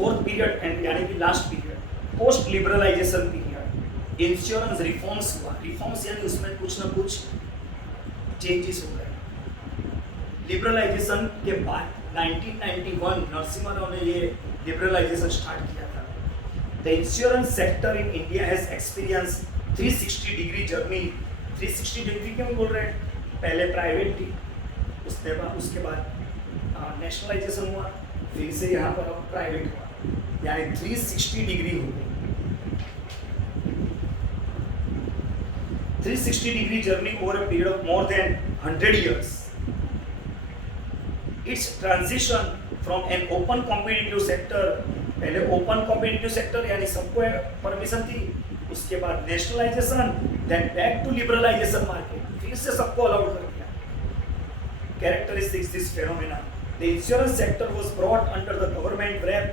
Fourth period and यानी कि last period post liberalization period insurance reforms हुआ। Reforms यानी उसमें कुछ ना कुछ चेंजेस हो गए। लिबरलाइजेशन के बाद 1991 नरसिम्हा राव ने ये लिबरलाइजेशन स्टार्ट किया था। The insurance sector in India has experience 360 degree journey. 360 degree क्यों बोल रहे हैं? पहले प्राइवेट थी, उसके बाद नेशनलाइजेशन हुआ, फिर से यहाँ पर अब प्राइवेट हुआ, यानी 360 डिग्री हो गई। 360 degree journey over a period of more than 100 years. Its transition from an open competitive sector, पहले open competitive sector यानी सबको परमिशन थी, उसके बाद nationalisation, then back to liberalization market, फिर से सबको अलाउड कर दिया। Characteristics this phenomena: the insurance sector was brought under the government wrap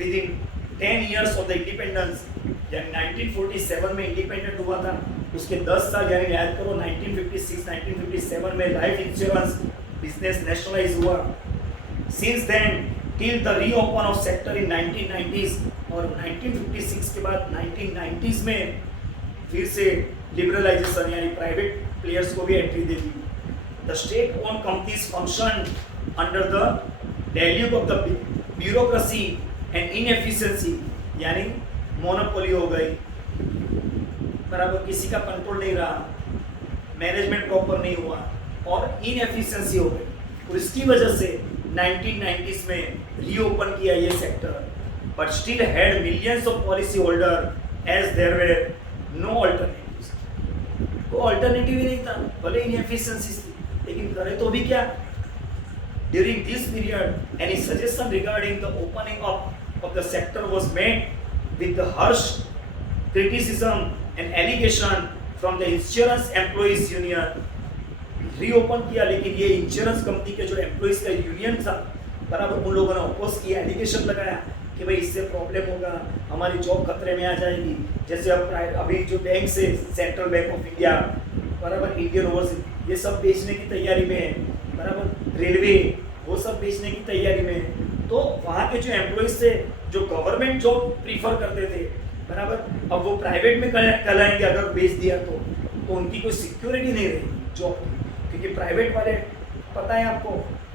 within 10 years of the independence, यानी 1947 में इंडिपेंडेंट हुआ था, उसके 10 साल यानी याद करो 1956-1957 में लाइफ इंश्योरेंस बिजनेस नेशनलाइज हुआ। Since then till the reopen of sector in 1990s, और 1956 के बाद 1990s में फिर से लिबरलाइजेशन यानी प्राइवेट प्लेयर्स को भी एंट्री दे दी। The state own companies function under the deluge of the bureaucracy and inefficiency, यानी मोनोपोली हो गई, बराबर किसी का कंट्रोल नहीं रहा, मैनेजमेंट प्रॉपर नहीं हुआ और इनएफिशिएंसी हो गई, और इसकी वजह से 1990s में रीओपन किया ये sector, but still had millions of policy holder as there were no alternatives. कोई अल्टरनेटिव ही नहीं था, भले इनएफिशिएंसी थी, लेकिन करे तो भी क्या। During this period any suggestion regarding the opening up of the sector was made with the harsh criticism and allegation from the insurance employees union। Reopen किया, लेकिन ये इंश्योरेंस कंपनी के जो एम्प्लॉइज का यूनियन था, बराबर उन लोगों ने अपोज किया, एलिगेशन लगाया कि भाई इससे प्रॉब्लम होगा, हमारी जॉब खतरे में आ जाएगी। जैसे अब अभी जो बैंक से सेंट्रल बैंक ऑफ इंडिया, बराबर इंडियन ओवरसीज, ये सब बेचने की तैयारी में है, बराबर रेलवे वो सब बेचने की तैयारी में है। तो वहाँ के जो एम्प्लॉइज थे जो गवर्नमेंट जॉब प्रीफर करते थे, बराबर अब वो प्राइवेट में कहलाएंगे अगर बेच दिया तो उनकी कोई सिक्योरिटी नहीं रही जॉब की, क्योंकि प्राइवेट वाले पता है आपको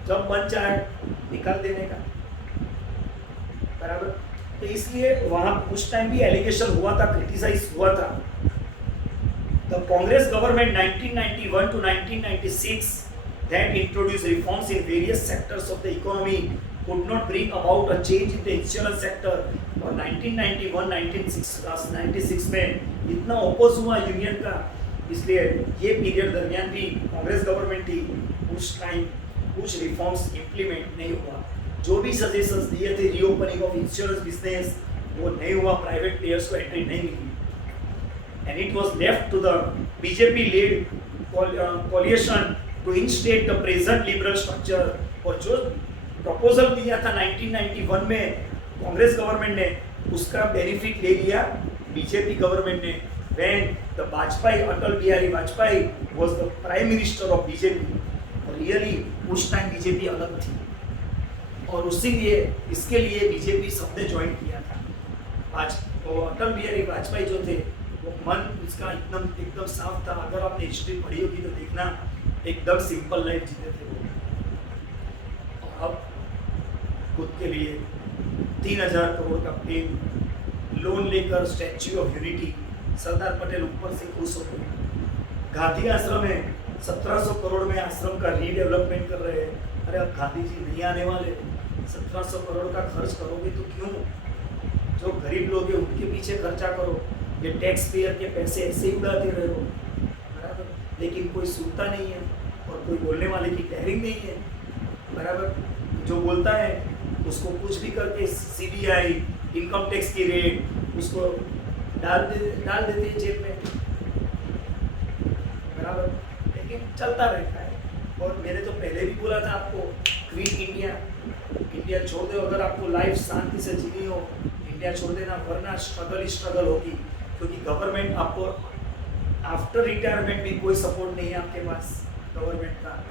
जब बन जाए निकाल देने का, बराबर। तो इसलिए वहाँ उस टाइम भी एलिगेशन हुआ था, क्रिटिसाइज हुआ था। The Congress government 1991 to 1996 then introduced reforms in various sectors of the economy could not bring about a change in the insurance sector, और 1991-96 में इतना ओपोज हुआ यूनियन का, इसलिए ये पीरियड दरमियान भी कांग्रेस गवर्नमेंट थी, उस टाइम कुछ रिफॉर्म्स इम्प्लीमेंट नहीं हुआ। जो भी सजेशंस दिए थे रीओपनिंग ऑफ इंश्योरेंस बिजनेस, वो नहीं हुआ, प्राइवेट प्लेयर्स को एंट्री नहीं मिली, and it was left to the BJP led coalition to instate the present liberal structure. और जो प्रपोजल दिया था 1991 में कांग्रेस गवर्नमेंट ने, उसका बेनिफिट ले लिया बीजेपी गवर्नमेंट ने, when the Vajpayee, Atal Bihari Vajpayee was the prime minister of BJP. और रियली उस टाइम बीजेपी अलग थी, और उसी लिए इसके लिए बीजेपी सबने ज्वाइन किया था। आज वो अटल बिहारी वाजपेयी जो थे, वो मन उसका एकदम साफ था। अगर आपने हिस्ट्री पढ़ी होगी तो देखना, एकदम सिंपल लाइफ जीते थे वो। और अब खुद के लिए 3000 करोड़ का प्लेन लोन लेकर statue of unity, Sardar Patel ऊपर से खुश हो गए। गांधी आश्रम है, 1700 करोड़ में आश्रम का रीडेवलपमेंट कर रहे हैं। अरे अब गांधी जी नहीं आने वाले, 1700 करोड़ का खर्च करोगे तो क्यों, जो गरीब लोग हैं उनके पीछे खर्चा करो, ये टैक्स पेयर के पैसे ऐसे ही उड़ाते रहे हो, बराबर। लेकिन कोई सुनता नहीं है और कोई बोलने वाले की डेयरिंग नहीं है, बराबर। जो बोलता है उसको कुछ भी करके सीबीआई, इनकम टैक्स की रेट उसको डाल देते हैं जेब में, बराबर। लेकिन चलता रहता है। और मैंने तो पहले भी बोला था आपको, क्वीट इंडिया छोड़ दो, अगर आपको लाइफ शांति से जीनी हो, इंडिया छोड़ देना, वरना स्ट्रगल होगी, क्योंकि गवर्नमेंट आपको आफ्टर रिटायरमेंट भी कोई सपोर्ट नहीं है आपके पास गवर्नमेंट का।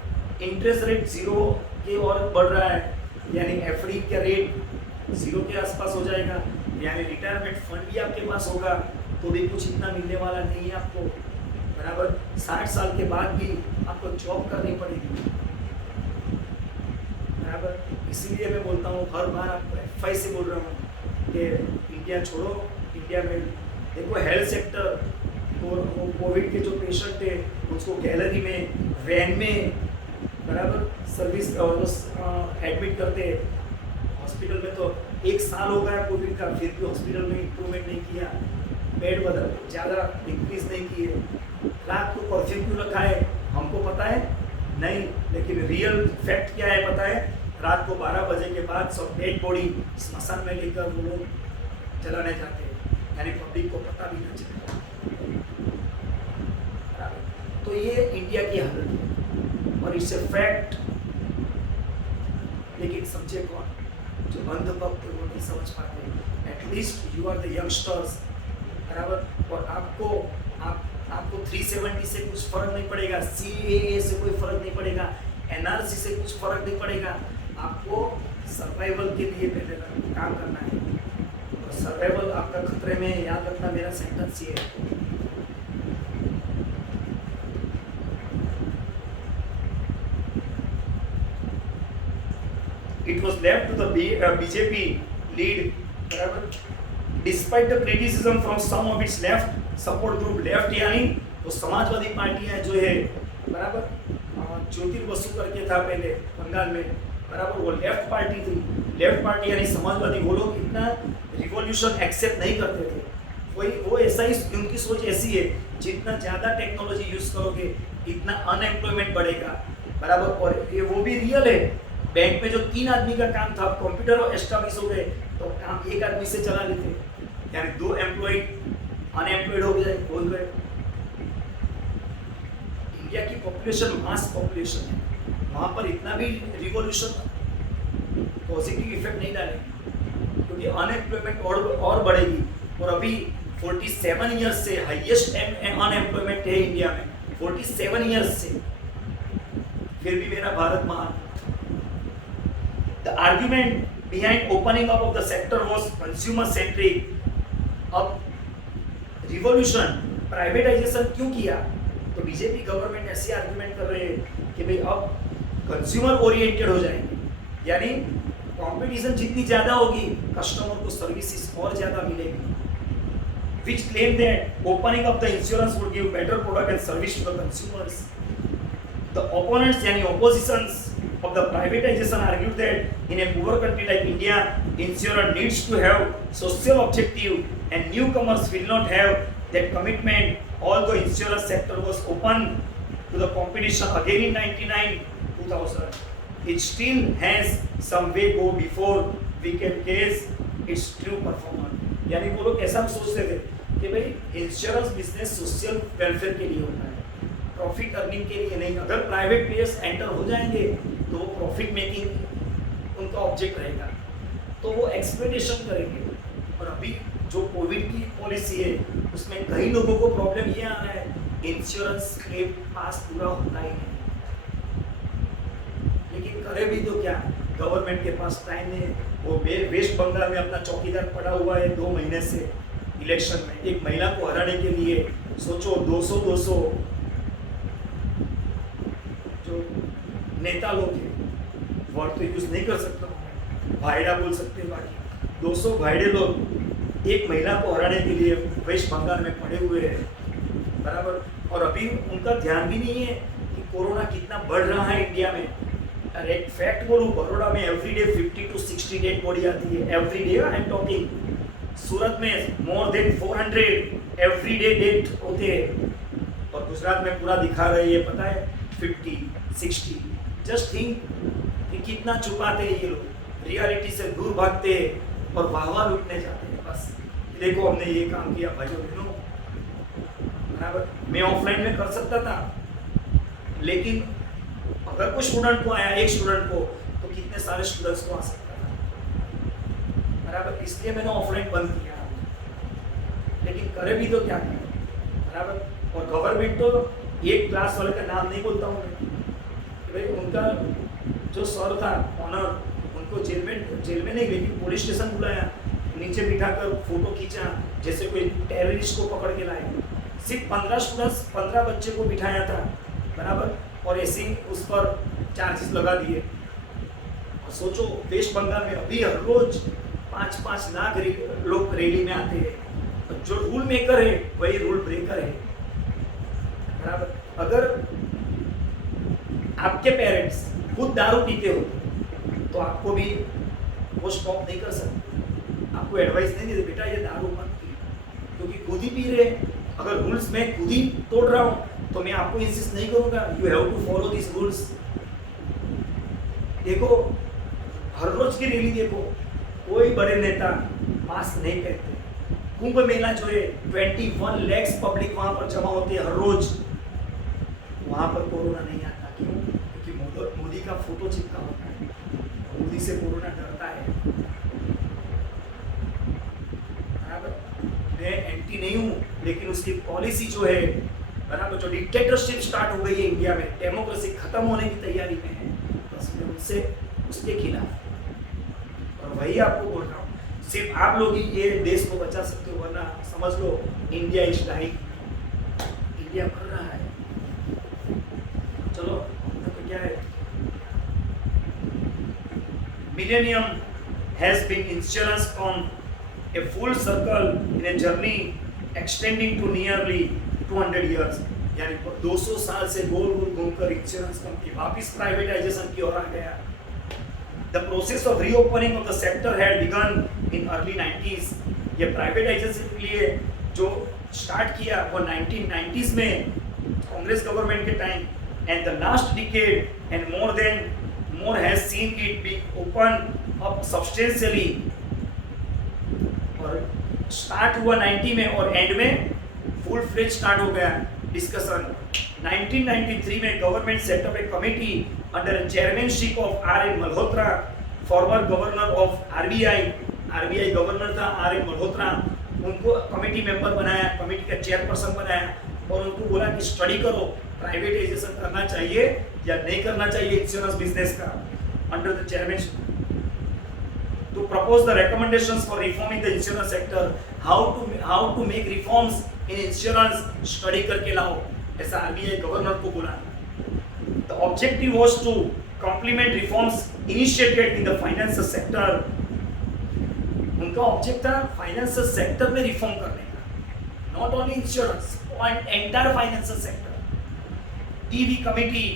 इंटरेस्ट रेट 0 के और बढ़ रहा है, यानी एफडी का रेट जीरो के आसपास हो जाएगा, यानी रिटायरमेंट फंड भी आपके पास होगा तो भी कुछ इतना मिलने वाला नहीं है आपको, बराबर। 60 साल के बाद भी आपको जॉब करनी पड़ेगी, बराबर। इसीलिए मैं बोलता हूँ, हर बार आपको एफआई से बोल रहा हूँ कि इंडिया छोड़ो, इंडिया में देखो हेल्थ सेक्टर, वो कोविड के जो पेशेंट थे उसको गैलरी में, वैन में, बराबर सर्विस एडमिट करते। हॉस्पिटल में तो 1 साल हो गया कोविड का, फिर भी हॉस्पिटल में इम्प्रूवमेंट नहीं किया, बेड बदल ज़्यादा इंक्रीज नहीं किए। रात को कर्फ्यू क्यों रखा है हमको पता है नहीं, लेकिन रियल फैक्ट क्या है पता है, रात को 12 बजे के बाद सब डेड बॉडी स्मशान में लेकर वो लोग जलाने जाते हैं, यानी पब्लिक को पता भी नहीं चलता। तो ये इंडिया की हालत है और इससे फैक्ट, लेकिन समझे कौन? जो अंधभक्त वो नहीं समझ पाते। At least you are the youngsters, बराबर। और आपको 370 से कुछ फर्क नहीं पड़ेगा, CAA से कोई फर्क नहीं पड़ेगा, NRC से कुछ फर्क नहीं पड़ेगा। आपको सर्वाइवल के लिए पहले काम करना है, और सर्वाइवल आपका खतरे में है। याद रखना मेरा सेंटेंस ये है। It was left to the BJP lead, despite the criticism from some of its left support group, left यानी वो समाजवादी पार्टियां जो है, बराबर। ज्योति बसु करके था पहले बंगाल में, बराबर, वो लेफ्ट पार्टी थी। लेफ्ट पार्टी यानी समाजवादी, वो लोग इतना रिवॉल्यूशन एक्सेप्ट नहीं करते थे। वो ऐसा ही, उनकी सोच ऐसी है, जितना ज़्यादा टेक्नोलॉजी यूज़ करोगे इतना अनएम्प्लॉयमेंट बढ़ेगा, बराबर। और ये वो भी रियल है। बैंक में जो 3 आदमी का काम था, कंप्यूटर एस्टैब्लिश हो गए तो काम 1 आदमी से चला लेते, यानी 2 एम्प्लॉय अनएम्प्लॉयड हो गए। इंडिया की पॉपुलेशन मास पॉपुलेशन है, वहाँ पर इतना भी रिवॉल्यूशन पॉजिटिव इफेक्ट नहीं डालेगी, क्योंकि अनएम्प्लॉयमेंट और बढ़ेगी। और अभी 47 ईयर्स से हाईएस्ट अनएम्प्लॉयमेंट है इंडिया में, 47 ईयर्स से, फिर भी मेरा भारत महान। The argument behind opening up of the sector was consumer centric. अब रिवॉल्यूशन, प्राइवेटाइजेशन क्यों किया? तो बीजेपी गवर्नमेंट ऐसे आर्गुमेंट कर रहे हैं कि भाई अब कंज्यूमर ओरिएंटेड हो जाएंगे, यानी कंपटीशन जितनी ज़्यादा होगी कस्टमर को सर्विसेज और ज़्यादा मिलेगी। Which claim that opening up the insurance would give better product and service to the consumers. The opponents यानी oppositions of the privatization argued that in a poor country like India, insurer needs to have social objective and newcomers will not have that commitment. Although insurance sector was open to the competition again in 1999-2000, it still has some way go before we can gauge its true performance. यानी वो लोग ऐसा सोचते थे कि भाई insurance business social welfare के लिए होता है, प्रॉफिट अर्निंग के लिए नहीं। अगर प्राइवेट प्लेयर्स एंटर हो जाएंगे तो वो प्रॉफिट मेकिंग उनका ऑब्जेक्ट रहेगा, तो वो एक्सप्लॉइटेशन करेंगे। और अभी जो कोविड की पॉलिसी है उसमें कई लोगों को प्रॉब्लम ये आ रहा है, इंश्योरेंस क्लेम पास पूरा होता ही नहीं। लेकिन करे भी तो क्या, गवर्नमेंट के पास टाइम है। वो वेस्ट बंगाल में अपना चौकीदार पड़ा हुआ है 2 महीने से इलेक्शन में, एक महिला को हराने के लिए। सोचो 200 जो नेता लोग हैं, वर्ड तो यूज नहीं कर सकता, भाईड़ा बोल सकते हैं, बाकी 200 भाईड़े लोग एक महिला को हराने के लिए वेस्ट बंगाल में पड़े हुए हैं, बराबर। और अभी उनका ध्यान भी नहीं है कि कोरोना कितना बढ़ रहा है इंडिया में। अरे एक फैक्ट बोलूँ, बड़ौदा में एवरीडे 50 to 60 डेड बॉडी आती है, एवरीडे आई एम टॉकिंग। सूरत में मोर देन 400 एवरीडे डेड होते हैं, और गुजरात में पूरा दिखा रहे हैं, पता है 50, 60। जस्ट थिंक कि कितना छुपाते हैं ये लोग, रियलिटी से दूर भागते हैं और वाहवा लूटने जाते हैं। बस देखो हमने ये काम किया भाइयों बहनों, बराबर। मैं ऑफलाइन में कर सकता था, लेकिन अगर कोई स्टूडेंट को आया, एक स्टूडेंट को, तो कितने सारे स्टूडेंट्स को आ सकता था, बराबर। इसलिए मैंने ऑफलाइन बंद किया, लेकिन करे भी तो क्या किया, बराबर। और गवर्नमेंट तो एक क्लास वाले का नाम नहीं बोलता हूँ मैं, भाई उनका जो सर था ऑनर, उनको जेल में नहीं लेकिन पुलिस स्टेशन बुलाया, नीचे बिठाकर फोटो खींचा जैसे कोई टेररिस्ट को पकड़ के लाए। सिर्फ 15 स्टूडेंट्स 15 बच्चे को बिठाया था बराबर, और ऐसे ही उस पर चार्जेस लगा दिए। और सोचो वेस्ट बंगाल में अभी हर रोज 5-5 लाख लोग रैली में आते हैं। जो रूल मेकर है वही रूल ब्रेकर है बराबर। अगर आपके पेरेंट्स खुद दारू पीते हो तो आपको भी वो स्टॉप नहीं कर सकते, आपको एडवाइस नहीं देते बेटा ये दारू मत पी, क्योंकि खुद ही पी रहे। अगर रूल्स मैं खुद ही तोड़ रहा हूँ तो मैं आपको इंसिस्ट नहीं करूंगा, you have to follow this rules. देखो हर रोज की रैली देखो, कोई बड़े नेता मास्क नहीं पहनते। कुंभ मेला जो है 21 लाख पब्लिक वहां पर जमा होती है हर रोज, वहां पर कोरोना नहीं आता। क्यों? क्योंकि मोदी का फोटो चिपका होता है, मोदी से कोरोना डरता है। मैं एंटी नहीं हूँ, लेकिन उसकी पॉलिसी जो है बराबर, जो डिक्टेटरशिप स्टार्ट हो गई है इंडिया में, डेमोक्रेसी खत्म होने की तैयारी में है, बस मैं उनसे उसके खिलाफ। और वही आपको बोल रहा हूँ, सिर्फ आप लोग ही ये देश को बचा सकते हो, वरना समझ लो इंडिया इज डाइंग, इंडिया मर रहा है। चलो तो क्या है, millennium has been insurance from a full circle in a journey extending to nearly 200 years, यानी 200 साल से गोल गोल घूमकर इंश्योरेंस कंपनी वापस प्राइवेटाइजेशन की ओर आ गया। The process of reopening of the sector had begun in early 90s। ये प्राइवेटाइजेशन के लिए जो स्टार्ट किया वो 1990s में कांग्रेस गवर्नमेंट के time, and the last decade and more has seen it be open up substantially। और स्टार्ट हुआ 90 में और एंड में फुल फ्लेज स्टार्ट हो गया डिस्कशन। 1993 में government setup A committee under chairmanship of RN. Malhotra, former governor of RBI governor था RN. Malhotra, उनको कमेटी मेंबर बनाया, कमेटी का चेयरपर्सन बनाया और उनको बोला कि स्टडी करो प्राइवेटाइजेशन करना चाहिए या नहीं करना चाहिए इंश्योरेंस बिजनेस का, under the chairmanship to propose the recommendations for reforming the insurance sector, how to make reforms in insurance, study करके लाओ, ऐसा आरबीआई गवर्नर को बोला। The objective was to complement reforms initiated in the financial sector। उनका object था financial sector में reform करने का, not only insurance, entire financial sector. TV committee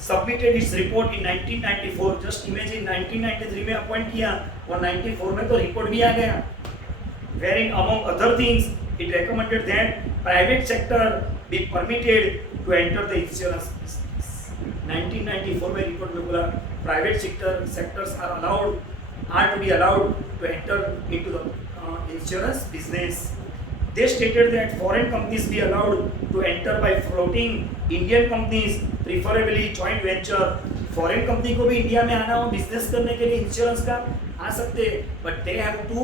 submitted its report in 1994। Just imagine 1993 में appoint किया और 94 में तो रिपोर्ट भी आ गया, wherein among other things it recommended that private sector be permitted to enter the insurance business। 1994 में report में बोला private sectors are to be allowed to enter into the insurance business। They stated that foreign companies be allowed to enter by floating Indian companies, preferably joint venture। Foreign company को भी India में आना हो business करने के लिए insurance का आ सकते हैं, but they have to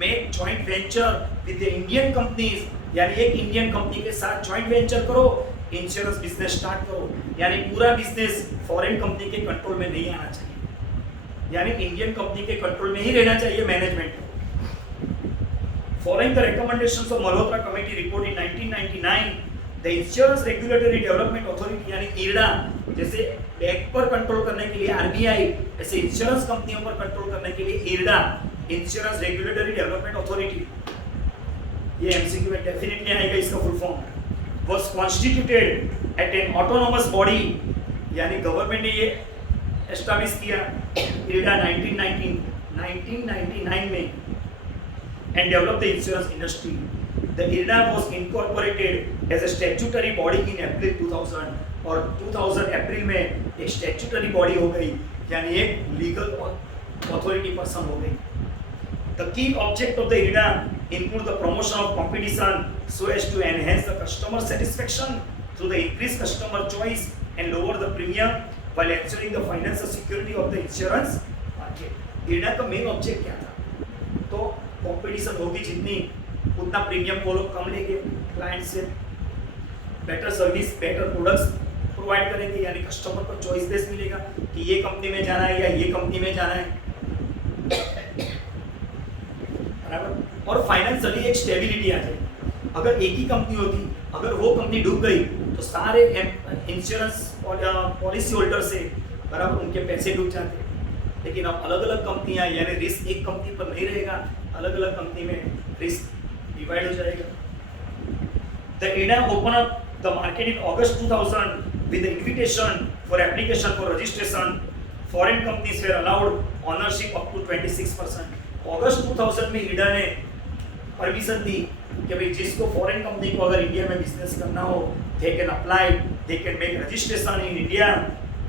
make joint venture with the Indian companies, यानी एक इंडियन कंपनी के साथ जॉइंट वेंचर करो, इंश्योरेंस बिजनेस स्टार्ट करो। यानी पूरा बिजनेस फॉरेन कंपनी के कंट्रोल में नहीं आना चाहिए, यानी इंडियन कंपनी के कंट्रोल में ही रहना चाहिए management. Following the recommendations of Malhotra Committee report in 1999, the Insurance Regulatory Development Authority यानी IRDA, जैसे बैंक पर कंट्रोल करने के लिए आरबीआई, ऐसे इंश्योरेंस कंपनियों पर कंट्रोल करने के लिए IRDA, insurance regulatory development authority, ये एमसीक्यू में डेफिनेटली आएगा इसका full form, was constituted at an autonomous body, यानी गवर्नमेंट ने ये एस्टैब्लिश किया IRDA 1999 में, and develop the insurance industry। The IRDA was incorporated as a statutory body in April 2000 और 2000 अप्रैल में एक स्टैट्यूटरी बॉडी हो गई, यानी एक लीगल अथॉरिटी पर्सन हो गई। The key object of the IRDA include the promotion of competition so as to enhance the customer satisfaction through the increased customer choice and lower the premium while ensuring the financial security of the insurance market। IRDA का main object क्या था? तो competition होगी जितनी उतना premium वो लोग कम लेंगे क्लाइंट से, better service better products provide करेंगे, यानी कस्टमर को चॉइस बेस मिलेगा कि ये कंपनी में जाना है या ये कंपनी में जाना है, बराबर। और फाइनेंशियली एक स्टेबिलिटी आ जाए। अगर एक ही कंपनी होती, अगर वो कंपनी डूब गई तो सारे इंश्योरेंस पॉलिसी होल्डर से बराबर उनके पैसे डूब जाते। लेकिन अब अलग अलग कंपनियां, यानी रिस्क एक कंपनी पर नहीं रहेगा, अलग अलग कंपनी में रिस्क डिवाइड हो जाएगा। The IDA opened up the market in August 2000 with the invitation for application for registration. Foreign companies were allowed ownership up to 26%. अगस्त 2000 में IDA ने परमिशन दी कि भाई जिसको फॉरेन कंपनी को अगर इंडिया में बिजनेस करना हो, they can apply, they can make registration in India,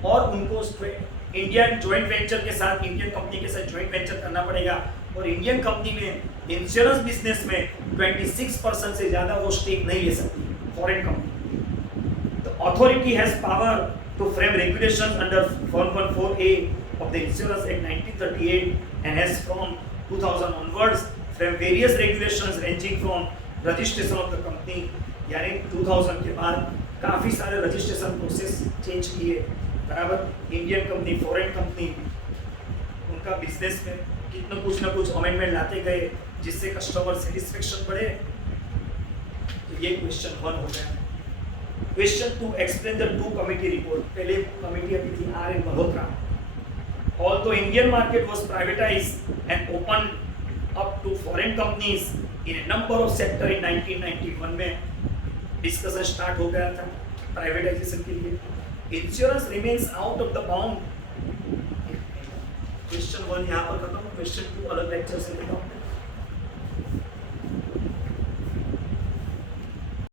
और उनको इंडियन जॉइंट वेंचर के साथ, इंडियन कंपनी के साथ जॉइंट वेंचर करना पड़ेगा। और इंडियन कंपनी में इंश्योरेंस बिजनेस में 26% से ज़्यादा वो स्टेक नहीं ले सकती foreign company. The authority has power to frame regulation under 114A of the Insurance Act 1938 and has from 2000 onwards frame various regulations ranging from registration of the company, यानी 2000 के बाद काफ़ी सारे रजिस्ट्रेशन प्रोसेस चेंज किए, बराबर। Indian company, foreign company, उनका business में कितना कुछ ना कुछ अमेंडमेंट लाते गए जिससे कस्टमर सेटिस्फेक्शन बढ़े। तो ये क्वेश्चन 1 हो गया। Question 2, explain the 2 committee report. पहले कमिटी अभी थी R N Malhotra. Although Indian market was privatized and opened up to foreign companies in a number of sector in 1991 में डिस्कशन स्टार्ट हो गया था प्राइवेटाइजेशन के लिए। Insurance remains out of the bound. Question 1 यहाँ पर खत्म, क्वेश्चन 2 अलग लेक्चर से लेता हूँ।